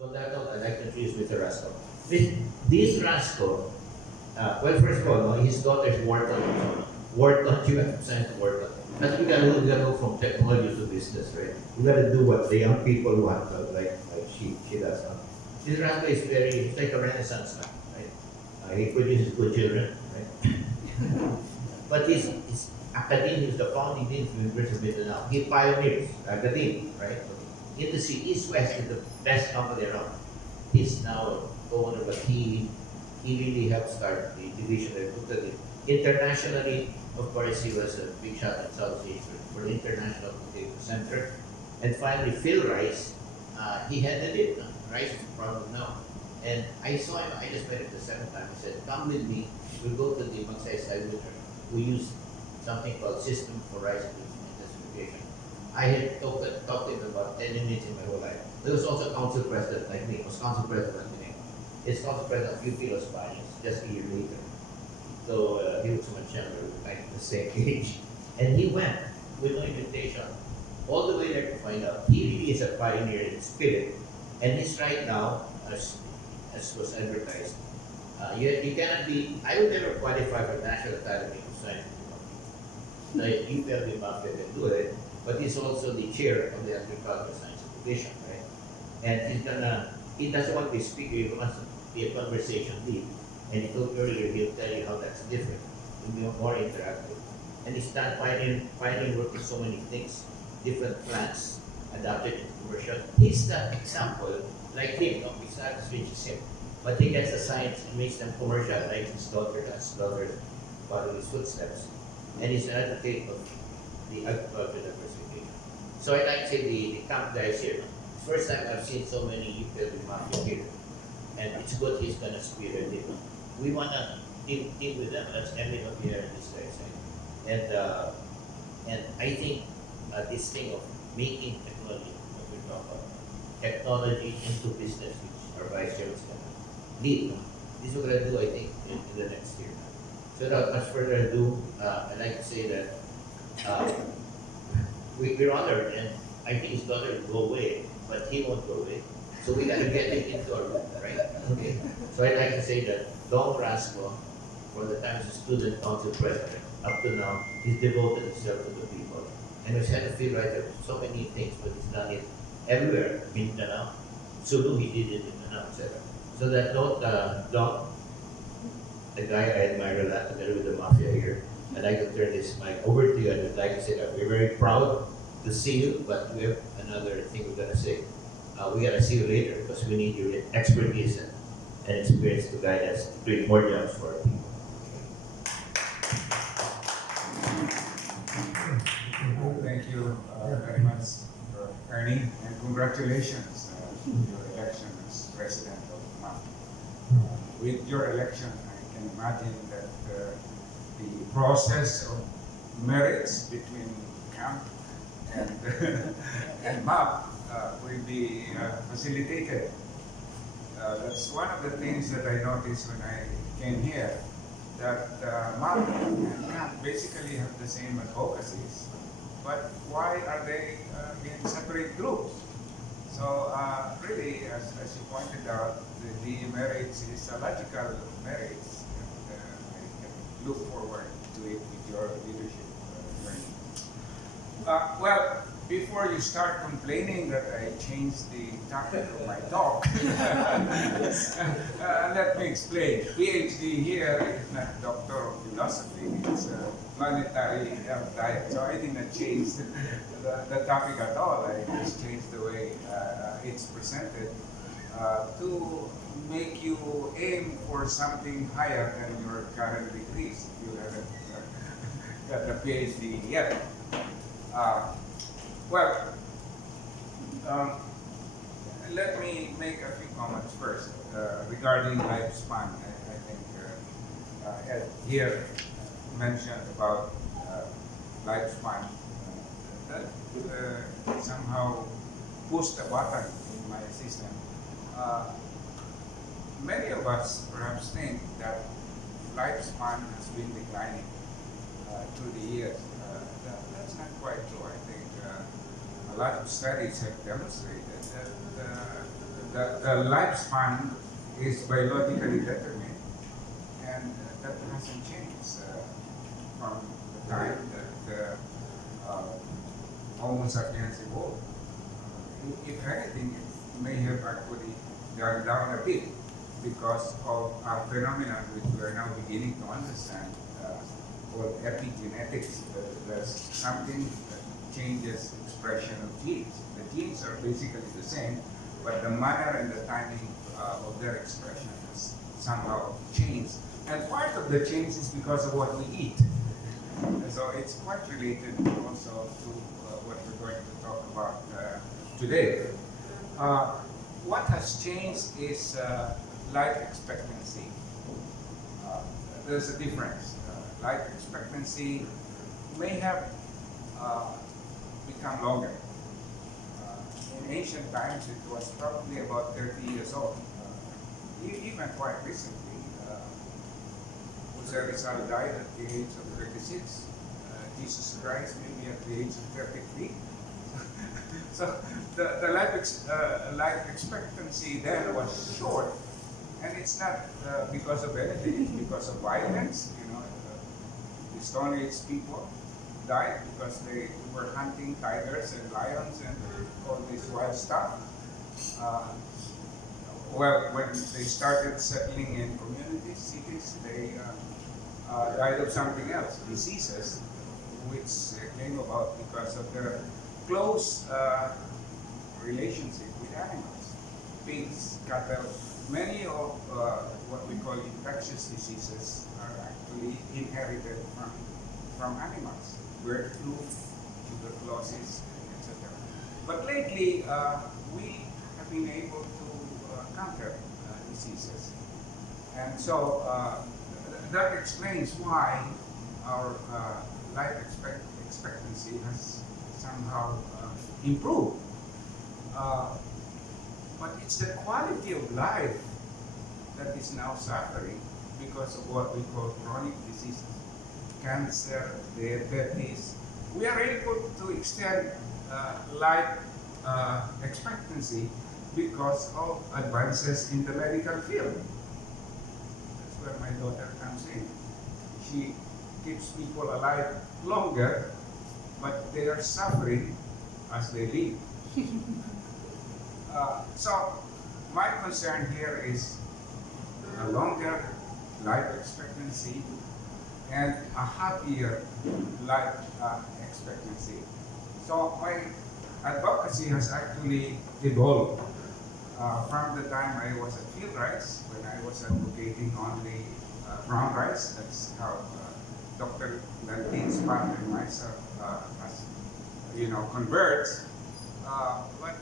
So on that note, I'd like to introduce Mr. Rasco. This Rasco, well, first of all, no, his daughter is Wharton. Wharton, you have to sign to Wharton. That's we gotta go from technology to business, right? We gotta do what the young people want, like she does. No? This Rasco is he's like a Renaissance man, right? He produces good children, right? But his academe is the founding dean of the University of Mindanao. He pioneers academe, right? In the East West is the best company around. He's now owner, but he really helped start the division that looked at it. Internationally, of course, he was a big shot in South Asia for the International Potato Center. And finally, Phil Rice, he headed it. Rice is a problem now. And I saw him, I just met him the second time. He said, come with me, we'll go to the Magsaysay winter. We use something called System for Rice Intensification. I had talked to him about 10 minutes in my whole life. There was also a council president like me. It was council president like me. It's council president of Eufemio just a year later. So he was much younger, like the same age. And he went with no invitation all the way there to find out. He really is a pioneer in spirit. And he's right now, as was advertised, you cannot be, I would never qualify for National Academy of Science. The Eufemio Mafia can do it, but he's also the chair of the Agricultural Science Division, right? And he doesn't want to be a speaker, he wants to be a conversation lead. And he told earlier, he'll tell you how that's different. He'll be more interactive. And he's done pioneering work with so many things, different plants adapted into commercial. He's the example, like him, no? It's not as rich as him. But he gets the science and makes them commercial, like his daughter following his footsteps. And he's an advocate of the agricultural diversification. So I'd like to say the camp guys here. First time I've seen so many Eufemio Mafia here. And it's good he's gonna spearhead it. We wanna deal with them. That's Emily Javier and this guy saying. And I think this thing of making technology, what we talk about, technology into business, which our vice chair is gonna lead. This is what we're gonna do, I think, in the next year. So without much further ado, I'd like to say that we're honored, and I think his daughter will go away, but he won't go away. So we gotta get him into our group, right? Okay. So I'd like to say that Don Rasco, for the time as a student council president, up to now, he's devoted himself to the people. And he's had a field writer, so many things, but he's done it everywhere. Mindanao, Sulu, he did it in Mindanao, etc. So that note, Don, the guy I admire a lot, together with the mafia here, I'd like to turn this mic over to you, and I'd like to say that we're very proud to see you, but we have another thing we're gonna say. We gotta see you later because we need your expertise and experience to guide us to create more jobs for our people. Thank you very much, Ernie, and congratulations on your election as president of MAP. With your election, I can imagine that the process of merits between camp and, and MAP will be facilitated. That's one of the things that I noticed when I came here, that MAP and camp basically have the same advocacies, but why are they in separate groups? So really, as you pointed out, the merits is a logical merits, and I can look forward to it with your leadership. Well, before you start complaining that I changed the topic of my talk, let me explain. PhD here is not Doctor of Philosophy, it's a planetary health diet. So I didn't change the topic at all. I just changed the way it's presented to make you aim for something higher than your current degrees if you haven't got the PhD yet. Let me make a few comments first regarding lifespan. I think Ed here mentioned about lifespan. That somehow pushed a button in my system. Many of us perhaps think that lifespan has been declining through the years. That's not quite true. I think a lot of studies have demonstrated that the lifespan is biologically determined, and that hasn't changed from the time that Homo sapiens evolved. If anything, it may have actually gone down a bit because of a phenomenon which we are now beginning to understand called epigenetics. There's something that changes expression of genes. The genes are basically the same, but the manner and the timing of their expression has somehow changed. And part of the change is because of what we eat. And so it's quite related also to what we're going to talk about today. What has changed is life expectancy. There's a difference. Life expectancy may have become longer. In ancient times, it was probably about 30 years old. Even quite recently, Rizal died at the age of 36. Jesus Christ maybe at the age of 33. So the life expectancy then was short, and it's not because of anything. It's because of violence. The Stone Age people died because they were hunting tigers and lions and all this wild stuff. Well, when they started settling in communities, cities, they died of something else, diseases, which came about because of their close relationship with animals, pigs, cattle. Many of what we call infectious diseases are actually inherited from animals, bird flu, tuberculosis, etc. But lately, we have been able to counter diseases. And so that explains why our life expectancy has somehow improved. But it's the quality of life that is now suffering because of what we call chronic diseases, cancer, diabetes. We are able to extend life expectancy because of advances in the medical field. That's where my daughter comes in. She keeps people alive longer, but they are suffering as they live. So my concern here is a longer life expectancy and a happier life expectancy. So my advocacy has actually evolved from the time I was at Field Rice, when I was advocating on the brown rice. That's how Dr. Lantin's path and myself converged. But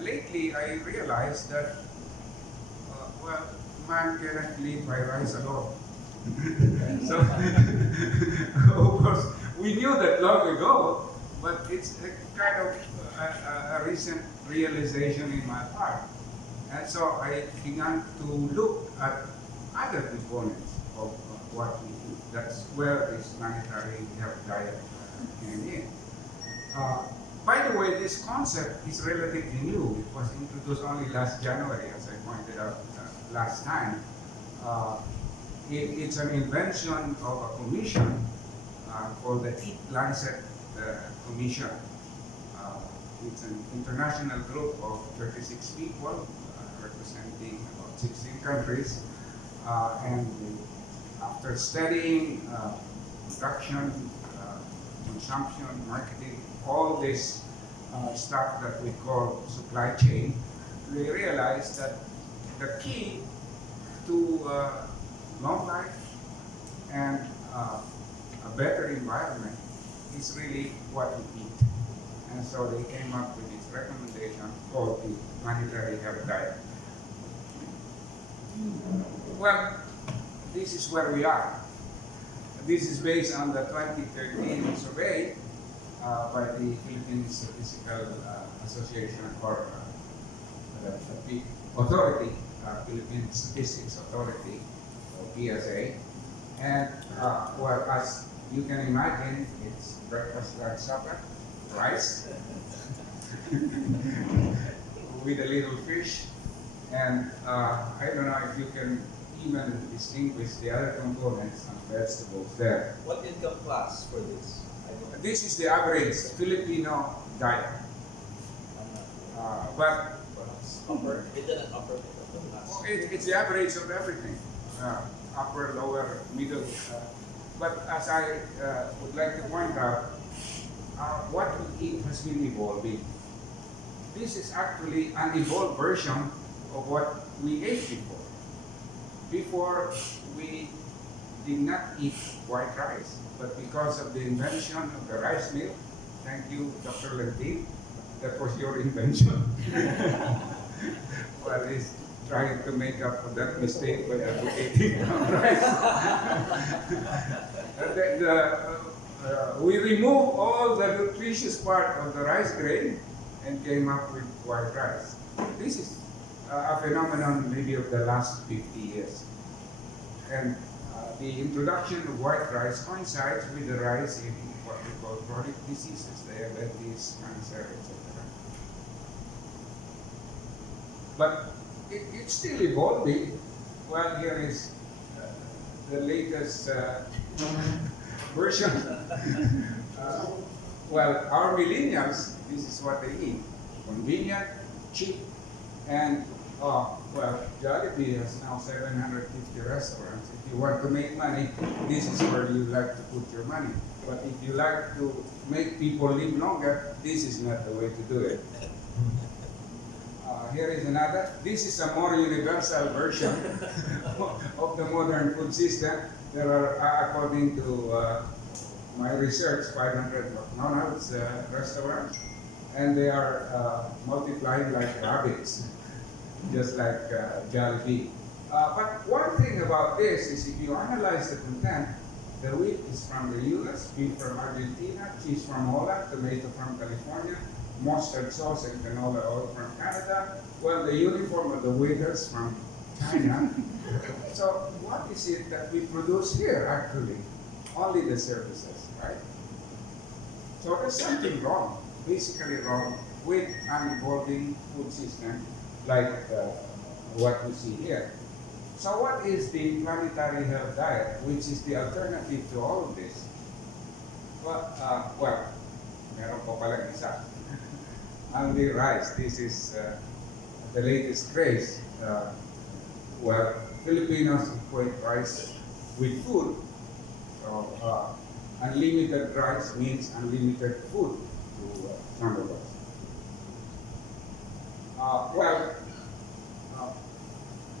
lately I realized that, man cannot live by rice alone. So, of course, we knew that long ago, but it's a kind of a recent realization in my heart. And so I began to look at other components of what we do. That's where this planetary health diet came in. By the way, this concept is relatively new. It was introduced only last January, as I pointed out last time. It's an invention of a commission called the Eat Lancet Commission. It's an international group of 36 people representing about 16 countries. And after studying production, consumption, marketing, all this stuff that we call supply chain, we realized that the key to long life and a better environment is really what we eat. And so they came up with this recommendation called the Planetary Health Diet. Well, this is where we are. This is based on the 2013 survey by the Philippine Statistical Association or the Authority, Philippine Statistics Authority, or PSA. And as you can imagine, it's breakfast, lunch, supper, rice, with a little fish, And I don't know if you can even distinguish the other components of vegetables there. What income class for this? This is the average Filipino diet. But Perhaps upper, middle and upper middle class. it's the average of everything. Upper, lower, middle. But as I would like to point out, what we eat has been evolving. This is actually an evolved version of what we ate before. Before, we did not eat white rice, but because of the invention of the rice mill, thank you, Dr. Lentin, that was your invention. Well, he's trying to make up for that mistake by advocating brown rice. We removed all the nutritious part of the rice grain and came up with white rice. This is a phenomenon maybe of the last 50 years. And the introduction of white rice coincides with the rise in what we call chronic diseases, diabetes, cancer, etc. But it's still evolving. Well, here is the latest version. Well, our millennials, this is what they eat. Convenient, cheap, and well, Jollibee has now 750 restaurants. If you want to make money, this is where you like to put your money. But if you like to make people live longer, this is not the way to do it. Here is another. This is a more universal version of the modern food system. There are, according to my research, 500 McDonald's restaurants, and they are multiplying like rabbits, just like Jollibee. But one thing about this is if you analyze the content, the wheat is from the US, beef from Argentina, cheese from Holland, tomato from California, mustard sauce and canola oil from Canada, well, the uniform of the waiters from China. So what is it that we produce here actually? Only the services, right? So there's something wrong, basically wrong, with an evolving food system like what we see here. So what is the planetary health diet, which is the alternative to all of this? Well, meron po palang isa. Only rice. This is the latest craze. Well, Filipinos equate rice with food. So unlimited rice means unlimited food to some of us.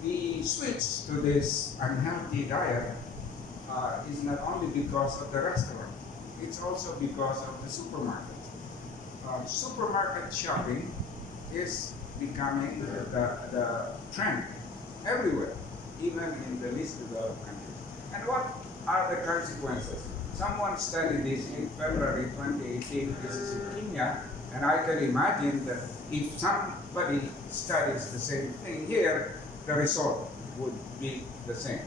The switch to this unhealthy diet is not only because of the restaurant, it's also because of the supermarket. Supermarket shopping is becoming the trend everywhere, even in the least developed countries. And what are the consequences? Someone studied this in February 2018. This is in Kenya, and I can imagine that if somebody studies the same thing here, the result would be the same.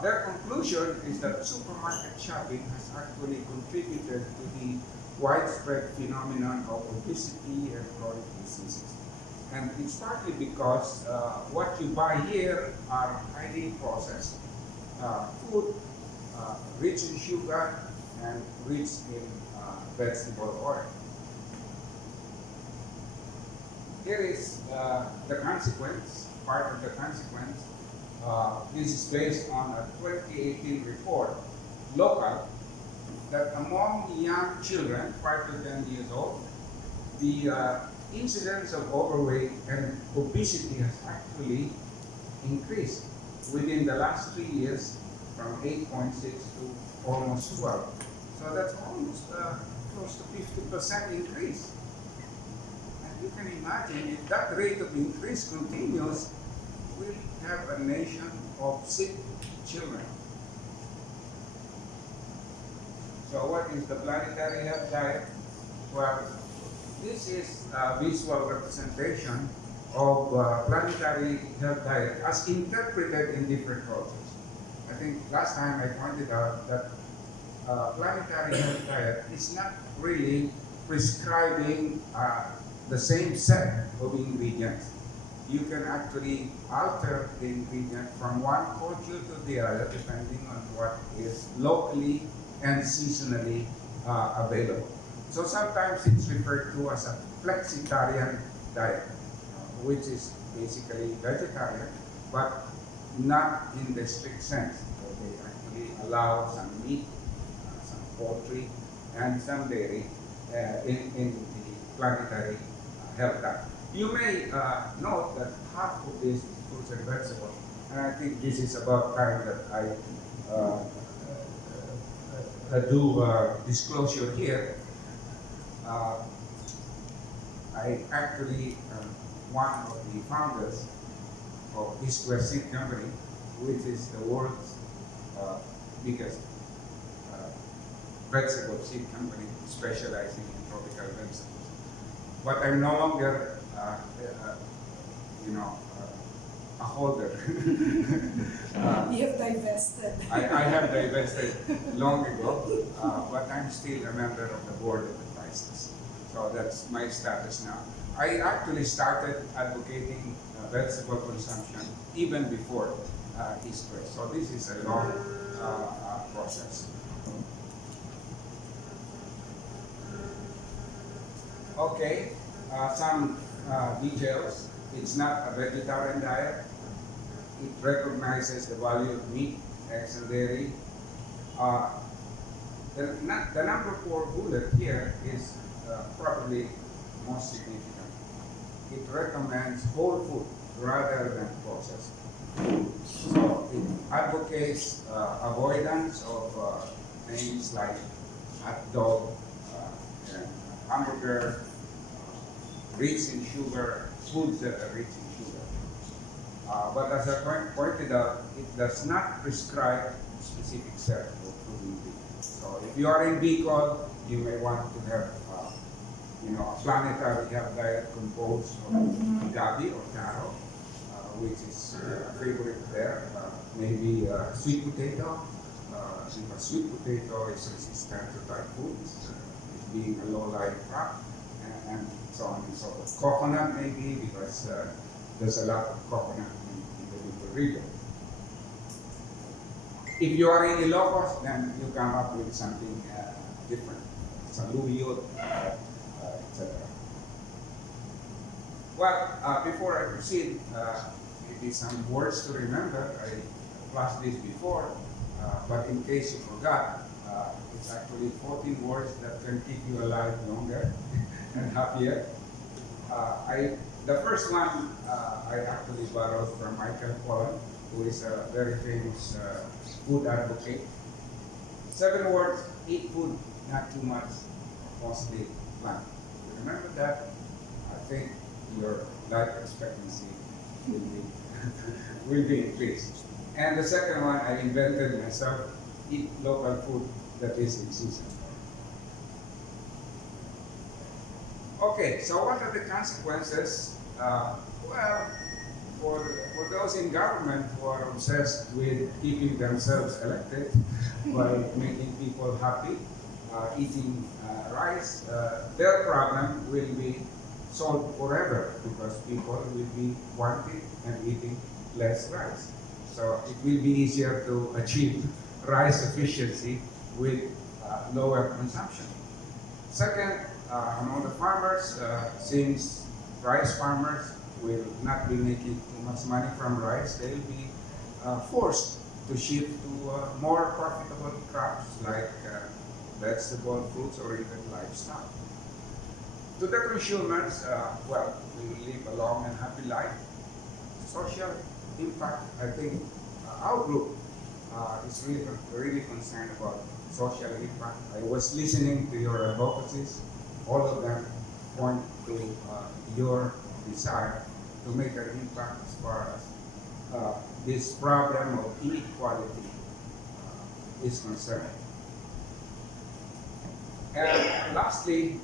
Their conclusion is that supermarket shopping has actually contributed to the widespread phenomenon of obesity and chronic diseases. And it's partly because what you buy here are highly processed food, rich in sugar and rich in vegetable oil. Here is the consequence, part of the consequence. This is based on a 2018 report, local, that among young children, 5 to 10 years old, the incidence of overweight and obesity has actually increased within the last 3 years from 8.6 to almost 12. So that's almost close to 50% increase. And you can imagine if that rate of increase continues, we'll have a nation of sick children. So what is the planetary health diet? Well, this is a visual representation of planetary health diet as interpreted in different cultures. I think last time I pointed out that planetary health diet is not really prescribing the same set of ingredients. you can actually alter the ingredient from one culture to the other depending on what is locally and seasonally available. So sometimes it's referred to as a flexitarian diet, which is basically vegetarian, but not in the strict sense. So they actually allow some meat, some poultry, and some dairy in the planetary health diet. You may note that half of this is fruits and vegetables, and I think this is about time that I do disclosure here. I actually am one of the founders of East West Seed Company, which is the world's biggest vegetable seed company specializing in tropical vegetables. But I'm no longer, a holder. You have divested. I have divested long ago, but I'm still a member of the board of advisors. So that's my status now. I actually started advocating vegetable consumption even before East West. So this is a long process. Okay, some details. It's not a vegetarian diet. It recognizes the value of meat, eggs, and dairy. The number 4 bullet here is probably most significant. It recommends whole food rather than processed. So it advocates avoidance of things like hot dog and hamburger, rich in sugar, foods that are rich in sugar. But as I pointed out, it does not prescribe specific set of food ingredients. So if you are in Bicol, you may want to have a planetary health diet composed of gabi or taro, which is a favorite there. Maybe sweet potato. Because sweet potato is resistant to typhoons, it being a low-lying crop, and so on and so forth. Coconut maybe, because there's a lot of coconut in the Bicol region. If you are in Ilocos, then you come up with something different. Saluyot, etc. Well, before I proceed, maybe some words to remember. I flashed this before, but in case you forgot, it's actually 14 words that can keep you alive longer and happier. The first one I actually borrowed from Michael Pollan, who is a very famous food advocate. 7 words: eat food, not too much, mostly plant. Remember that? I think your life expectancy will be increased. And the second one I invented myself: eat local food that is in season. Okay, so what are the consequences? Well, for those in government who are obsessed with keeping themselves elected by making people happy, eating rice, their problem will be solved forever because people will be wanting and eating less rice. So it will be easier to achieve rice efficiency with lower consumption. Second, among the farmers, since rice farmers will not be making too much money from rice, they'll be forced to shift to more profitable crops like vegetable, fruits, or even livestock. To the consumers, well, we will live a long and happy life. Social impact, I think our group is really concerned about social impact. I was listening to your advocacies. All of them point to your desire to make an impact as far as this problem of inequality is concerned. And lastly,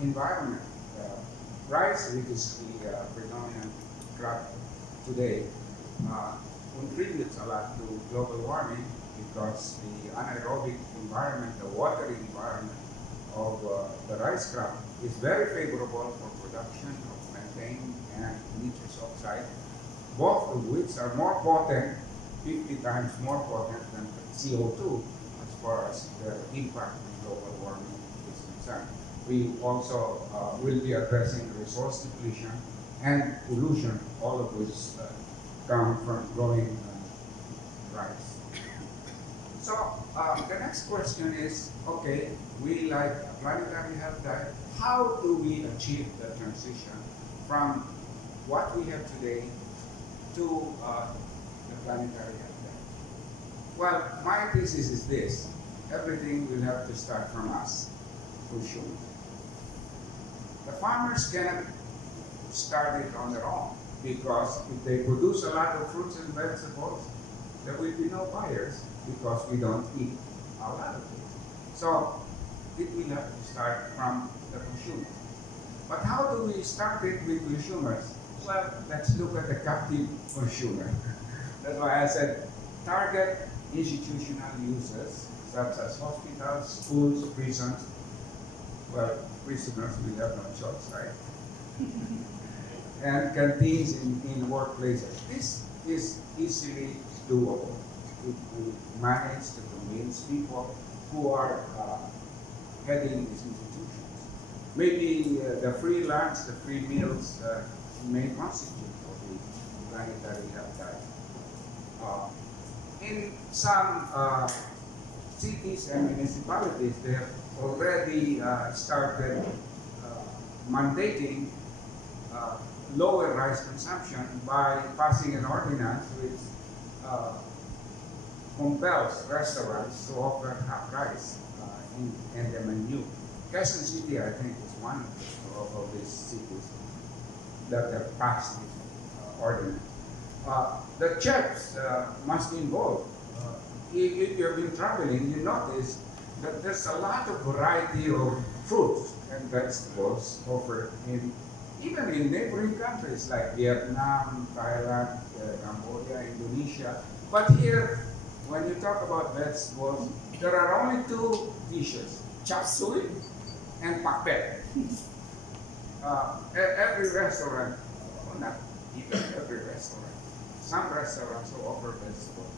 environment. Rice, which is the predominant crop today, contributes a lot to global warming because the anaerobic environment, the watery environment of the rice crop is very favorable for production of methane methane and nitrous oxide, both of which are more potent, 50 times more potent than CO2 as far as the impact of global warming is concerned. We also will be addressing resource depletion and pollution, all of which come from growing rice. So the next question is, okay, we like a planetary health diet. How do we achieve the transition from what we have today to the planetary health diet? Well, my thesis is this: everything will have to start from us, for sure. The farmers cannot start it on their own, because if they produce a lot of fruits and vegetables, there will be no buyers because we don't eat a lot of it. So it will have to start from the consumer. But how do we start it with consumers? Well, let's look at the captive consumer. That's why I said target institutional users such as hospitals, schools, prisons. Well, prisoners will have no choice, right? And canteens in workplaces. This is easily doable. We manage to convince people who are heading these institutions. Maybe the free lunch, the free meals may constitute of the planetary health diet. In some cities and municipalities, they have already started mandating lower rice consumption by passing an ordinance which compels restaurants to offer half rice in the menu. Quezon City, I think, is one of these cities that have passed this ordinance. The chefs must be involved. If you've been traveling, you notice that there's a lot of variety of fruits and vegetables offered even in neighboring countries like Vietnam, Thailand, Cambodia, Indonesia. But here, when you talk about vegetables, there are only two dishes: chop suey and pakbet. Every restaurant, well, not even every restaurant, some restaurants who offer vegetables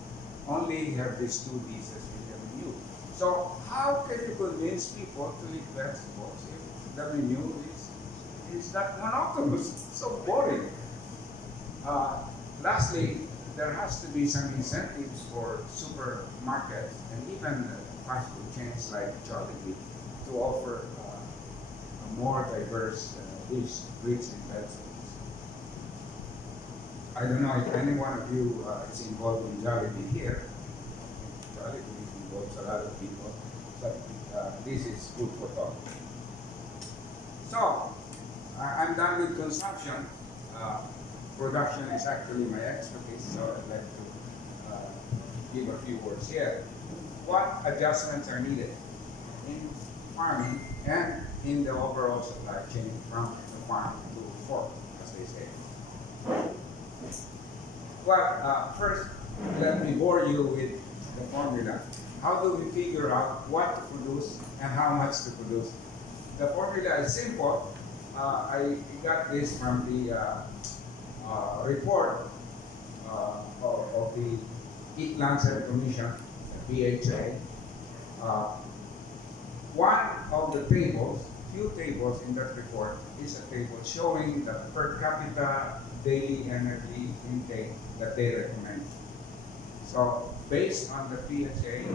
only have these two dishes in the menu. So how can you convince people to eat vegetables if the menu is that monotonous, so boring? Lastly, there has to be some incentives for supermarkets and even fast food chains like Jollibee to offer a more diverse dish rich in vegetables. I don't know if any one of you is involved in Jollibee here. Jollibee involves a lot of people, but this is food for thought. So, I'm done with consumption. Production is actually my expertise, so I'd like to give a few words here. What adjustments are needed in farming and in the overall supply chain from the farm to fork, as they say? Well, first, let me bore you with the formula. How do we figure out what to produce and how much to produce? The formula is simple. I got this from the report of the Eat Lancet Commission, the PHA. One of the tables, few tables in that report, is a table showing the per capita daily energy intake that they recommend. So based on the PHA,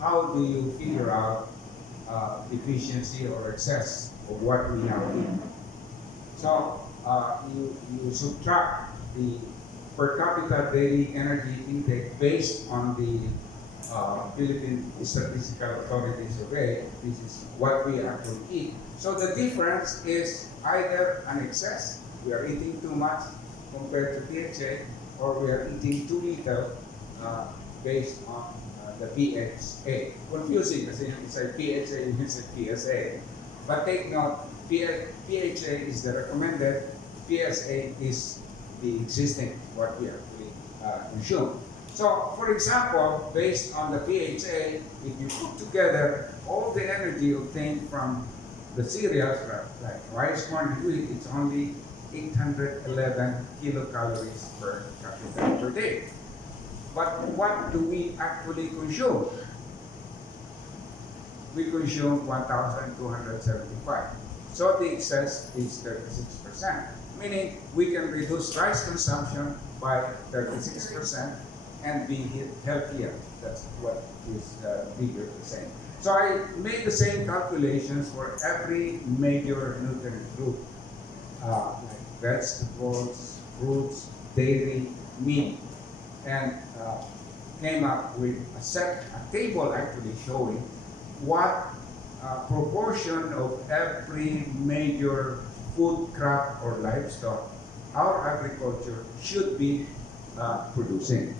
how do you figure out deficiency or excess of what we now eat? So you subtract the per capita daily energy intake based on the Philippine Statistical Authority survey. This is what we actually eat. So the difference is either an excess, we are eating too much compared to PHA, or we are eating too little based on the PHA. Confusing kasi you say PHA, you say PSA. But take note, PHA is the recommended, PSA is the existing, what we actually consume. So, for example, based on the PHA, if you put together all the energy obtained from the cereals, like rice, corn, and wheat, it's only 811 kilocalories per capita per day. But what do we actually consume? We consume 1,275. So the excess is 36%, meaning we can reduce rice consumption by 36% and be healthier. That's what is bigger saying. So I made the same calculations for every major nutrient group, like vegetables, fruits, dairy, meat, and came up with a table actually showing what proportion of every major food crop or livestock our agriculture should be producing.